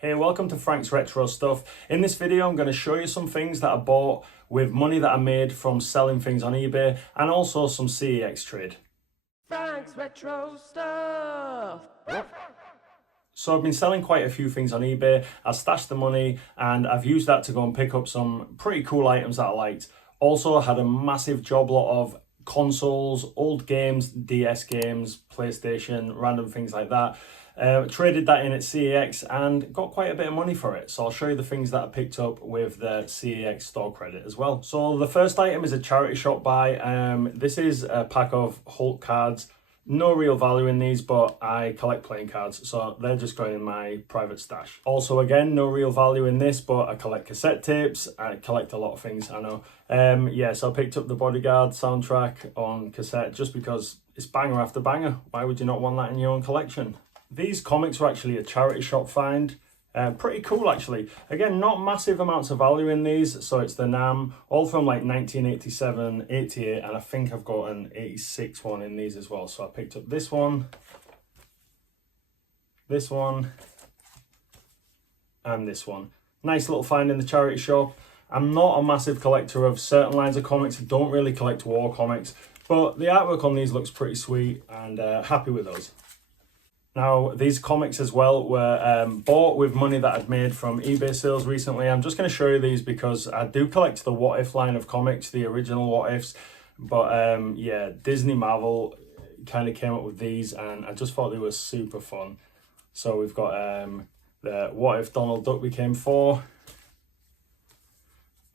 Hey, welcome to Frank's Retro Stuff. In this video, I'm going to show you some things that I bought with money that I made from selling things on eBay and also some CEX trade. Frank's Retro Stuff. So I've been selling quite a few things on eBay. I stashed the money and I've used that to go and pick up some pretty cool items that I liked. Also, I had a massive job lot of consoles, old games, DS games, PlayStation, random things like that. Traded that in at CEX and got quite a bit of money for it. So I'll show you the things that I picked up with the CEX store credit as well. So the first item is a charity shop buy. This is a pack of Hulk cards. No real value in these, but I collect playing cards, so they're just going in my private stash. Also, again, no real value in this, but I collect cassette tapes. I collect a lot of things, I know. Yeah, so I picked up the Bodyguard soundtrack on cassette just because it's banger after banger. Why would you not want that in your own collection? These comics were actually a charity shop find. Pretty cool, actually. Again, not massive amounts of value in these. So it's the Nam, all from like 1987, 88, and I think I've got an 86 one in these as well. So I picked up this one, and this one. Nice little find in the charity shop. I'm not a massive collector of certain lines of comics. I don't really collect war comics, but the artwork on these looks pretty sweet and happy with those. Now, these comics as well were bought with money that I'd made from eBay sales recently. I'm just going to show you these because I do collect the What If line of comics, the original What Ifs. But yeah, Disney Marvel kind of came up with these and I just thought they were super fun. So we've got the What If Donald Duck became Thor.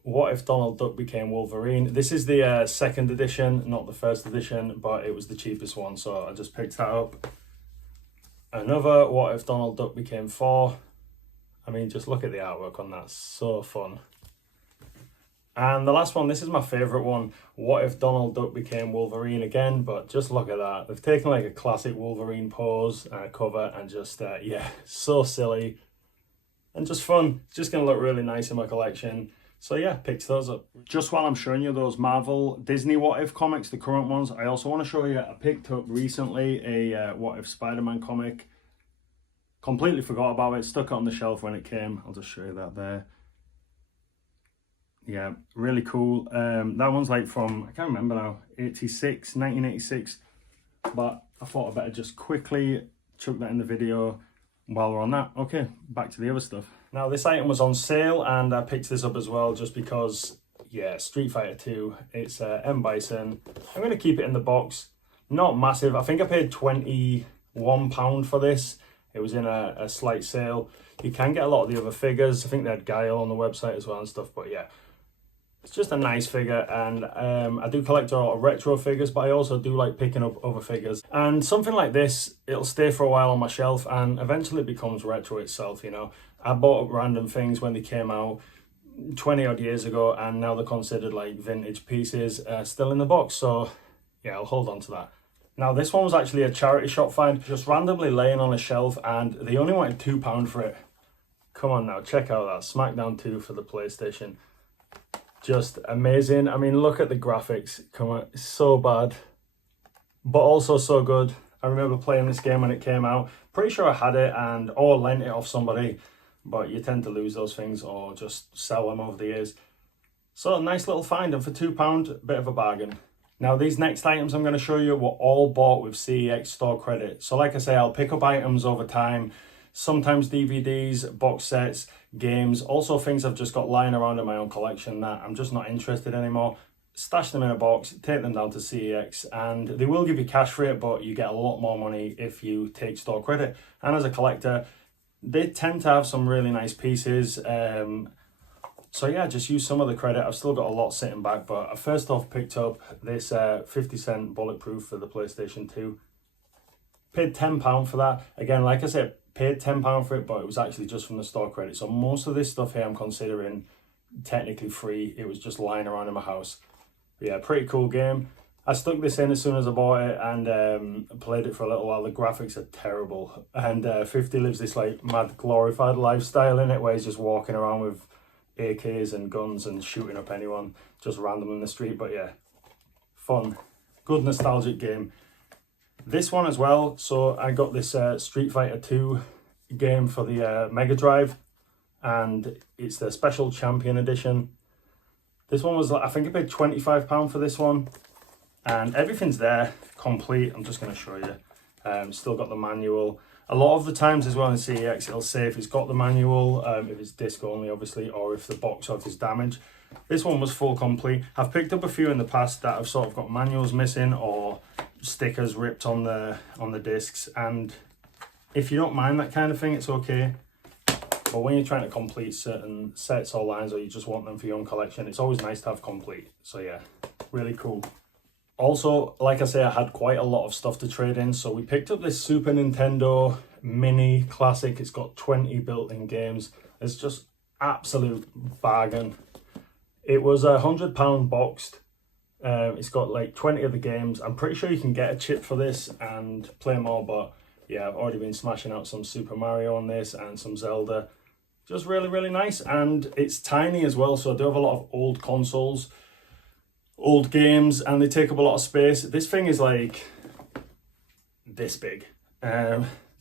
What If Donald Duck became Wolverine. This is the second edition, not the first edition, but it was the cheapest one. So I just picked that up. Another What If Donald Duck became Thor. I mean, just look at the artwork on that. So fun. And the last one, this is my favourite one. What If Donald Duck became Wolverine again? But just look at that. They've taken like a classic Wolverine pose and a cover and just, yeah, so silly. And just fun. It's just going to look really nice in my collection. So yeah, picked those up. Just while I'm showing you those Marvel Disney What If comics, the current ones, I also want to show you, I picked up recently a What If Spider-Man comic. Completely forgot about it, stuck it on the shelf when it came. I'll just show you that there. Yeah, really cool. That one's like from, I can't remember now, 1986. But I thought I'd better just quickly chuck that in the video while we're on that. Okay, back to the other stuff. Now, this item was on sale and I picked this up as well just because, yeah, Street Fighter 2. It's M. Bison. I'm going to keep it in the box. Not massive. I think I paid £21 for this. It was in a slight sale. You can get a lot of the other figures. I think they had Guile on the website as well and stuff, but yeah. It's just a nice figure, and I do collect a lot of retro figures, but I also do like picking up other figures. And something like this, it'll stay for a while on my shelf, and eventually it becomes retro itself, you know. I bought random things when they came out 20 odd years ago, and now they're considered like vintage pieces, still in the box. So yeah, I'll hold on to that. Now, this one was actually a charity shop find, just randomly laying on a shelf, and they only wanted £2 for it. Come on now, check out that SmackDown 2 for the PlayStation. Just amazing. I mean, look at the graphics. Come on, it's so bad, but also so good. I remember playing this game when it came out. Pretty sure I had it or lent it off somebody, but you tend to lose those things or just sell them over the years. So a nice little find, and for £2, bit of a bargain. Now, these next items I'm going to show you were all bought with CEX store credit. So like I say, I'll pick up items over time. Sometimes DVDs, box sets, games, also things I've just got lying around in my own collection that I'm just not interested anymore. Stash them in a box, take them down to CEX, and they will give you cash for it, but you get a lot more money if you take store credit. And as a collector, they tend to have some really nice pieces. So yeah, just use some of the credit. I've still got a lot sitting back, but I first off picked up this 50-cent Bulletproof for the PlayStation 2. Paid £10 for that. Again, like I said, paid £10 for it, but it was actually just from the store credit. So most of this stuff here I'm considering technically free. It was just lying around in my house. But yeah, pretty cool game. I stuck this in as soon as I bought it and played it for a little while. The graphics are terrible. And 50 lives this like mad glorified lifestyle in it where he's just walking around with AKs and guns and shooting up anyone just random in the street. But yeah, fun. Good nostalgic game. This one as well. So I got this Street Fighter 2 game for the Mega Drive, and it's the Special Champion Edition. This one was, I think I paid £25 for this one, and everything's there, complete. I'm just going to show you. Still got the manual. A lot of the times as well in CEX, it'll say if it's got the manual, if it's disc only obviously, or if the box art is damaged. This one was full complete. I've picked up a few in the past that have sort of got manuals missing or stickers ripped on the discs, and if you don't mind that kind of thing, it's okay. But when you're trying to complete certain sets or lines, or you just want them for your own collection, it's always nice to have complete. So yeah, really cool. Also, like I say, I had quite a lot of stuff to trade in, so we picked up this Super Nintendo Mini Classic. It's got 20 built-in games. It's just absolute bargain. It was £100 boxed. It's got like 20 of the games. I'm pretty sure you can get a chip for this and play more, but yeah, I've already been smashing out some Super Mario on this and some Zelda. Just really, really nice, and it's tiny as well, so I do have a lot of old consoles, old games, and they take up a lot of space. This thing is like this big,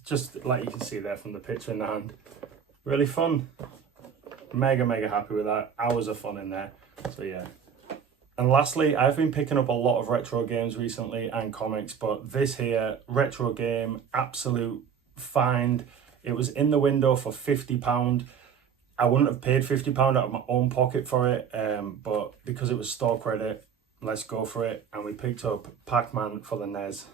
just like you can see there from the picture in the hand. Really fun. Mega happy with that. Hours of fun in there. So yeah. And lastly, I've been picking up a lot of retro games recently and comics, but this here retro game, absolute find. It was in the window for £50. I wouldn't have paid £50 out of my own pocket for it, but because it was store credit, let's go for it. And we picked up Pac-Man for the NES.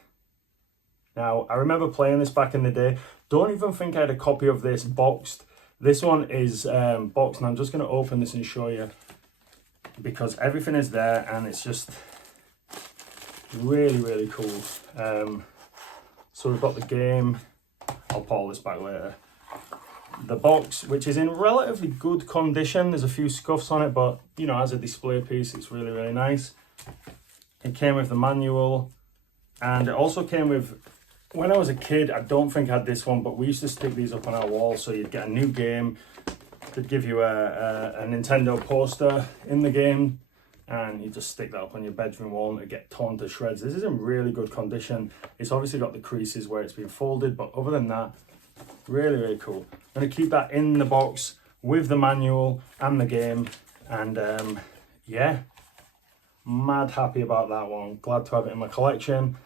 Now, I remember playing this back in the day. Don't even think I had a copy of this boxed. This one is boxed, and I'm just going to open this and show you, because everything is there, and it's just really cool. So we've got the game. I'll pull this back later. The box, which is in relatively good condition. There's a few scuffs on it, but you know, as a display piece, it's really nice. It came with the manual, and it also came with, when I was a kid, I don't think I had this one, but we used to stick these up on our wall, so you'd get a new game. They'd give you a Nintendo poster in the game, and you just stick that up on your bedroom wall and it'd get torn to shreds. This is in really good condition. It's obviously got the creases where it's been folded, but other than that, really cool. I'm going to keep that in the box with the manual and the game, and yeah, mad happy about that one. Glad to have it in my collection.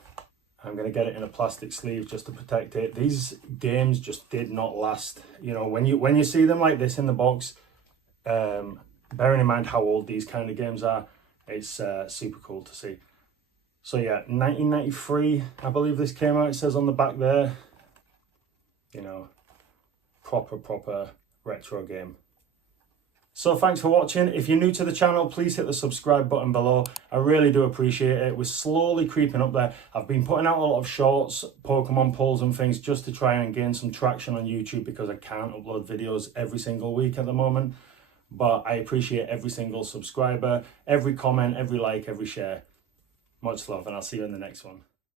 I'm going to get it in a plastic sleeve just to protect it. These games just did not last. You know, when you see them like this in the box, bearing in mind how old these kind of games are, it's super cool to see. So yeah, 1993, I believe this came out. It says on the back there, you know, proper retro game. So thanks for watching. If you're new to the channel, please hit the subscribe button below. I really do appreciate it. We're slowly creeping up there. I've been putting out a lot of shorts, Pokemon polls and things, just to try and gain some traction on YouTube, because I can't upload videos every single week at the moment. But I appreciate every single subscriber, every comment, every like, every share. Much love, and I'll see you in the next one.